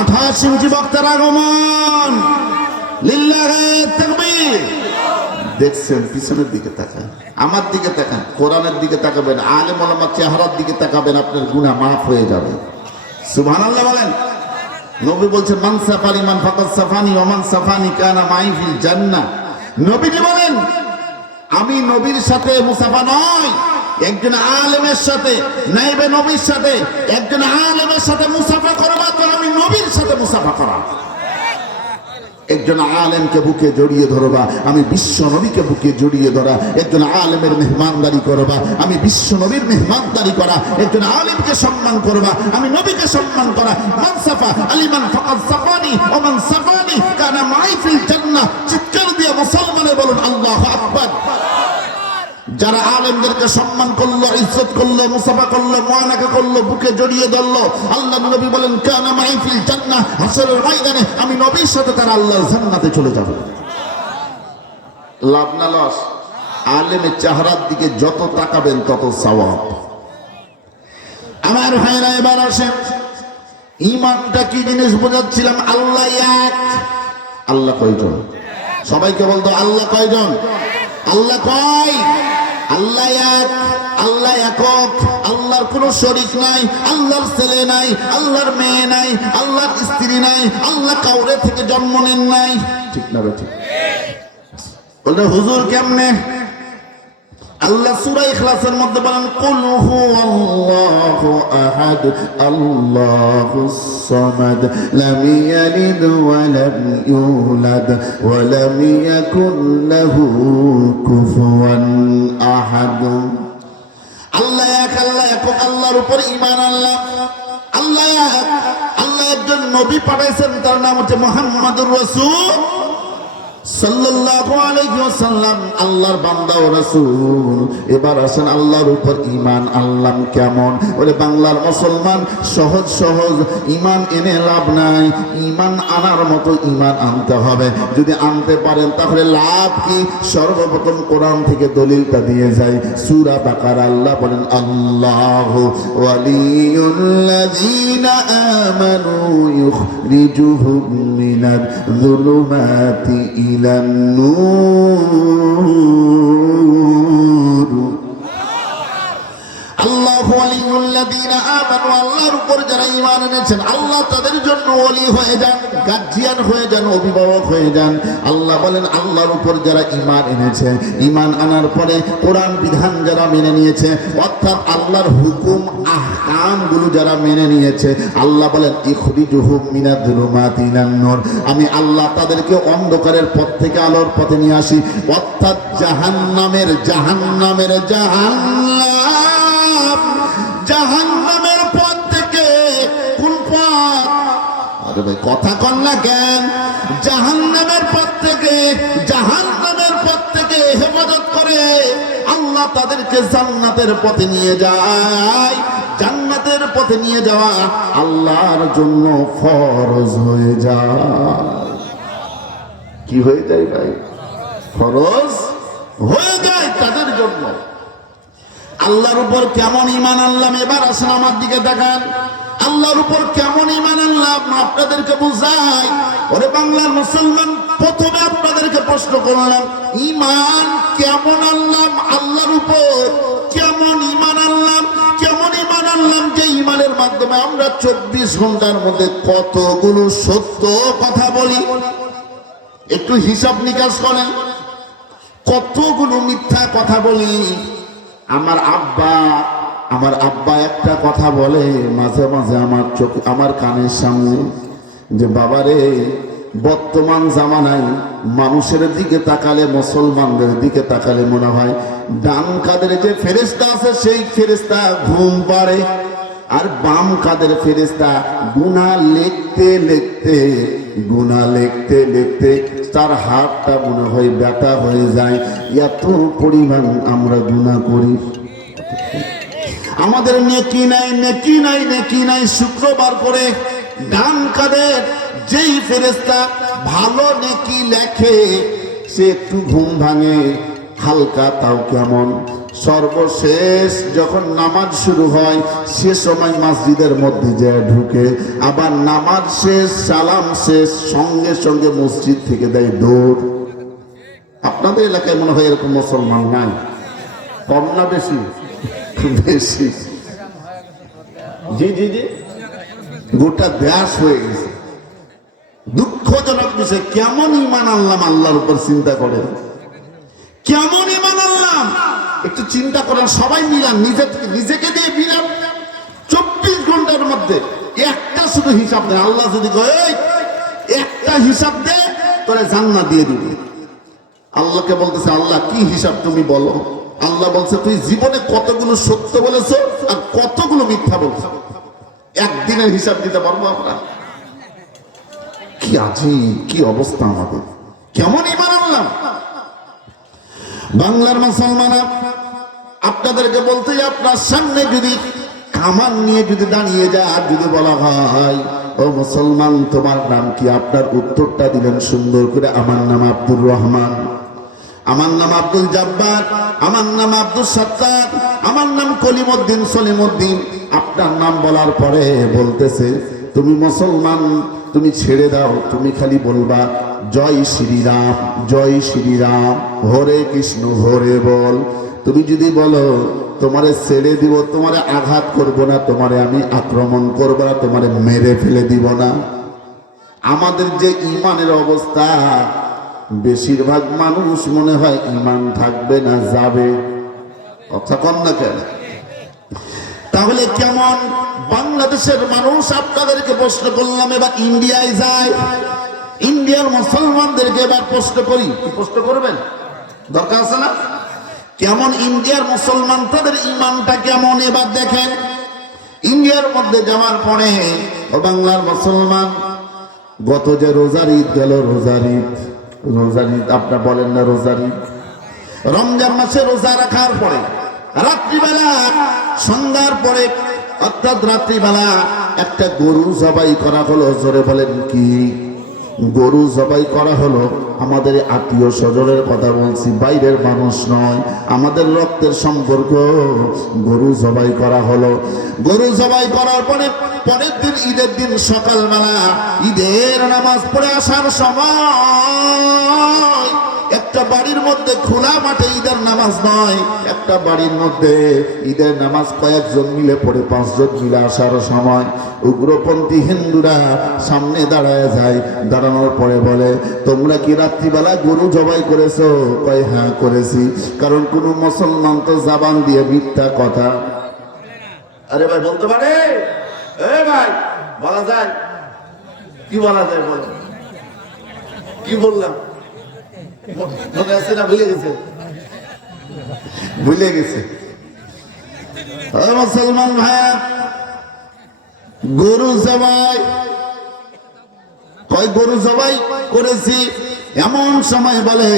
28 ইঞ্চি বক্তার আগমন, লিল্লাহে তাকবীর। দেখছেন পিছনের দিকে তাকান, আমার দিকে তাকান, কোরআনের দিকে তাকাবেন, আলেম ওলামার চেহারার দিকে তাকাবেন, আপনার গুনাহ মাফ হয়ে যাবে। সুবহানাল্লাহ বলেন। নবী বলছেন মান সাফানি মান ফাকাদ সাফানি ওয়া মান সাফানি কানা মাই ফিল জান্নাহ। নবীজি বলেন আমি নবীর সাথে মুসাফা নয়, একজন আলেমের সাথে, নাইবে নবীর সাথে, একজন আলেমের সাথে মুসাফা করবা তো আমি নবীর সাথে মুসাফা করা। একজন আলেমকে বুকে জড়িয়ে ধরবা, আমি বিশ্ব নবীকে বুকে জড়িয়ে ধরা। একজন আলেমের মেহমানদারি করবা, আমি বিশ্ব নবীর মেহমানদারি করা। একজন আলেমকে সম্মান করবা, আমি নবীকে সম্মান করা। মান সাফা আলিমান ফাকাদ সাফানি ওয়া মান সাফানি কানা মাই ফিল জান্নাহ। চিৎকার দিয়ে মুসলমানে বলুন আল্লাহু আকবার। যারা আলেমদেরকে সম্মান করলো, ইজ্জত করলো, মুসাফা করলো, মুআনাকা করলো, বুকে জড়িয়ে ধরলো, আল্লাহর নবী বলেন কানা মাই ফিল জান্নাহ। হাসরের ময়দানে আমি নবীর সাথে তারা আল্লাহর জান্নাতে চলে যাবে। লাভ না লস? আলেমের চেহারার দিকে যত তাকাবেন তত সওয়াব। আমার ভাইরা এবার আসেন, ঈমানটা কি জিনিস বোঝাচ্ছিলাম। আল্লাহ এক। আল্লাহ কয়জন? সবাইকে বলতো আল্লাহ কয়জন? আল্লাহ কয়? আল্লাহ এক, আল্লাহ একক, আল্লাহর কোনো শরীক নাই, আল্লাহর ছেলে নাই, আল্লাহর মেয়ে নাই, আল্লাহর স্ত্রী নাই, আল্লাহ কাউরে থেকে জন্ম নেন নাই। ঠিক না বে? ঠিক। বলতে হুজুর কেমনে? আল্লাহ সূরা ইখলাসের মধ্যে বলেন কুল হুয়াল্লাহু আহাদ আল্লাহুস সামাদ লাম ইয়ালিদ ওয়া লাম ইউলাদ ওয়া লাম ইয়াকুল লাহু কুফুয়ান আহাদ। আল্লাহ এক, আল্লাহ একক, আল্লাহর উপর ঈমান আনলাম। আল্লাহ এক, আল্লাহ একজন নবী পাঠাইছেন, তার নাম হচ্ছে মুহাম্মাদুর রাসূল সাল্লাল্লাহু আলাইহি ওয়াসাল্লাম, আল্লাহর বান্দা ও রাসূল। এবার আসেন আল্লাহর উপর ঈমান আনলাম কেমন? ওরে বাংলার মুসলমান, সহজ সহজ ঈমান এনে লাভ নাই, ঈমান আনার মতো ঈমান আনতে হবে। যদি আনতে পারেন তাহলে লাভ কি? সর্বপ্রথম কোরআন থেকে দলিলটা দিয়ে যাই। সূরা বাকারা আল্লাহ বলেন আল্লাহু ওয়ালিয়ুল্লাযীনা আমানু ইউখরিজুহুম মিনাজ যুলুমাতি ইলান নূর। আল্লাহু ওয়ালিয়ুল্লাযীনা আমানু, আল্লাহর উপর যারা ঈমান এনেছেন আল্লাহ তাদের জন্য ওলি হয়ে যান, গার্জিয়ান হয়ে যান, অভিভাবক হয়ে যান। আল্লাহ বলেন আল্লাহর উপর যারা ঈমান এনেছে, ঈমান আনার পরে কোরআন বিধান যারা মেনে নিয়েছে, অর্থাৎ আল্লাহর হুকুম আহকামগুলো যারা মেনে নিয়েছে, আল্লাহ বলেন ইখরিজুহুম মিনাজ যুলুমাতি ইলান নূর। আমি আল্লাহ তাদেরকে অন্ধকারের পথ থেকে আলোর পথে নিয়ে আসি। অর্থাৎ জাহান্নামের জাহান্নামের পথ থেকে কোন পথ? আরে ভাই কথা কন না কেন? জাহান্নামের পথ থেকে হেফাজত করে আল্লাহ তাদেরকে জান্নাতের পথে নিয়ে যায়। জান্নাতের পথে নিয়ে যাওয়া আল্লাহর জন্য ফরজ হয়ে যায়। কি হয়ে যায় ভাই? ফরজ হয়ে যায় তাদের জন্য। আল্লাহর উপর কেমন ঈমান আনলাম? এবার আসেন আমার দিকে দেখান, আল্লাহর উপর কেমন ঈমান আনলাম আপনাদেরকে বুঝাই। ওরে বাংলার মুসলমান, প্রথমে আপনাদেরকে প্রশ্ন করলাম ঈমান কেমন আনলাম? আল্লাহর উপর কেমন ঈমান আনলাম? কেমন ঈমান আনলাম যে ঈমানের মাধ্যমে আমরা 24 ঘন্টার মধ্যে কতগুলো সত্য কথা বলি? একটু হিসাব নিকাশ করেন, কতগুলো মিথ্যা কথা বলি। আমার আব্বা একটা কথা বলে মাঝে মাঝে আমার কানের সামনে, যে বাবারে বর্তমান জামানায় মানুষের দিকে তাকালে, মুসলমানদের দিকে তাকালে মনে হয় ডান কাদের যে ফেরেশতা আছে সেই ফেরেশতা ঘুম পাড়ে, আর বাম কাদের ফেরেশতা গুনাহ লিখতে লিখতে তার হাতটা মনে হয় ব্যথা হয়ে যায়। এত পরিমাণ আমরা গুনাহ করি। আমাদের নেকি নাই। শুক্রবার করে ডান কাদের যেই ফেরেশতা ভালো নেকি লেখে সে একটু ঘুম ভাঙে হালকা, তাও কেমন। সর্বশেষ যখন নামাজ শুরু হয় সে সময় মসজিদের মধ্যে যায় ঢুকে, আবার নামাজ শেষ সালাম শেষ সঙ্গে সঙ্গে মসজিদ থেকে দেয় দৌড়। আপনাদের এলাকায় মনে হয় এরকম মুসলমান নাই? কম না বেশি? বেশি। জি জি জি, গোটা দেশ হয়ে গেছে। দুঃখজনক বিষয়, কেমন ঈমান আনলাম আল্লাহর উপর চিন্তা করেন, কেমন ঈমান আনলাম একটু চিন্তা করেন। সবাই মিলান, নিজেকে দিয়ে মিলান। 24 ঘন্টার মধ্যে একটা শুধু হিসাব দেন। আল্লাহ যদি কয় একটা হিসাব দে তোরে জান্নাত দিয়ে দিবে, আল্লাহকে বলতেছে আল্লাহ কি হিসাব তুমি বলো। আল্লাহ বলছে তুই জীবনে কতগুলো সত্য বলেছো আর কতগুলো মিথ্যা বলছো, একদিনের হিসাব দিতে পারবো আমরা? কি আজীব, কি অবস্থা আমাদের, কেমন ঈমান আনলাম। বাংলার মুসলমান আপনাদেরকে বলতে, আপনার সামনে যদি কামান নিয়ে যদি দাঁড়িয়ে যায় আর যদি বলা হয় ও মুসলমান তোমার নাম কি, আপনার উত্তরটা দিলেন সুন্দর করে, আমার নাম আব্দুর রহমান, আমার নাম আব্দুল জব্বার, আমার নাম আব্দুল সত্তার, আমার নাম কলিমউদ্দিন সলিমউদ্দিন। আপনার নাম বলার পরে বলতেছে তুমি মুসলমান, তুমি ছেড়ে দাও, তুমি খালি বলবা জয় শ্রীরাম, জয় শ্রীরাম, হরে কৃষ্ণ হরে বল। তুমি যদি বলো তোমারে ছেড়ে দিব, তোমারে আঘাত করব না, তোমারে আমি আক্রমণ করব না, তোমারে মেরে ফেলে দিব না। আমাদের যে ঈমানের অবস্থা, বেশিরভাগ মানুষ মনে হয় ঈমান থাকবে না, যাবে। কথা কন না কেন? তাহলে কেমন বাংলাদেশের মানুষ? আপনাদেরকে প্রশ্ন করলাম, এবার ইন্ডিয়ায় যায়, ইন্ডিয়ার মুসলমানদেরকে এবার প্রশ্ন করি। প্রশ্ন করবেন, দরকার আছে না? কেমন ইন্ডিয়ার মুসলমান, তাদের ঈমানটা কেমন এবার দেখেন। ইন্ডিয়ার মধ্যে যাওয়ার পরে ও বাংলার মুসলমান, গত যে রোজার ঈদ গেল, রোজার ঈদ, রোজার ঈদ আপনার বলেন না রোজার ঈদ, রমজান মাসে রোজা রাখার পরে রাত্রিবেলা সন্ধ্যার পরে অর্থাৎ রাত্রিবেলা একটা গরু জবাই করা হলো। জোরে বলেন কি? গরু জবাই করা হলো। আমাদের আত্মীয় স্বজনের কথা বলছি, বাইরের মানুষ নয়, আমাদের রক্তের সম্পর্ক। গরু জবাই করা হলো। গরু জবাই করার পরে পরের দিন ঈদের দিন সকালবেলা ঈদের নামাজ পড়ে আসার সময় একটা বাড়ির মধ্যে খোলা মাঠে ঈদের নামাজ নয়, একটা বাড়ির মধ্যে ঈদের নামাজ কয়েকজন মিলে পড়ে, 5 জন মিলে আসার সময় উগ্রপন্থী হিন্দুরা সামনে দাঁড়ায় যায়। দাঁড়ানোর পরে বলে তোমরা কি রাত্রিবেলা গরু জবাই করেছো? কয় হ্যাঁ করেছি। কারণ কোন মুসলমান তো জবান দিয়ে মিথ্যা কথা। আরে ভাই বলতে পারে? ভাই বলা যায়? কি বলা যায় বলো? কি বললাম? মনে আছে না? ভুলে গেছে, ভুলে গেছে। মুসলমান ভাই, গরু জবাই, কয় গরু জবাই করেছি। এমন সময় বলে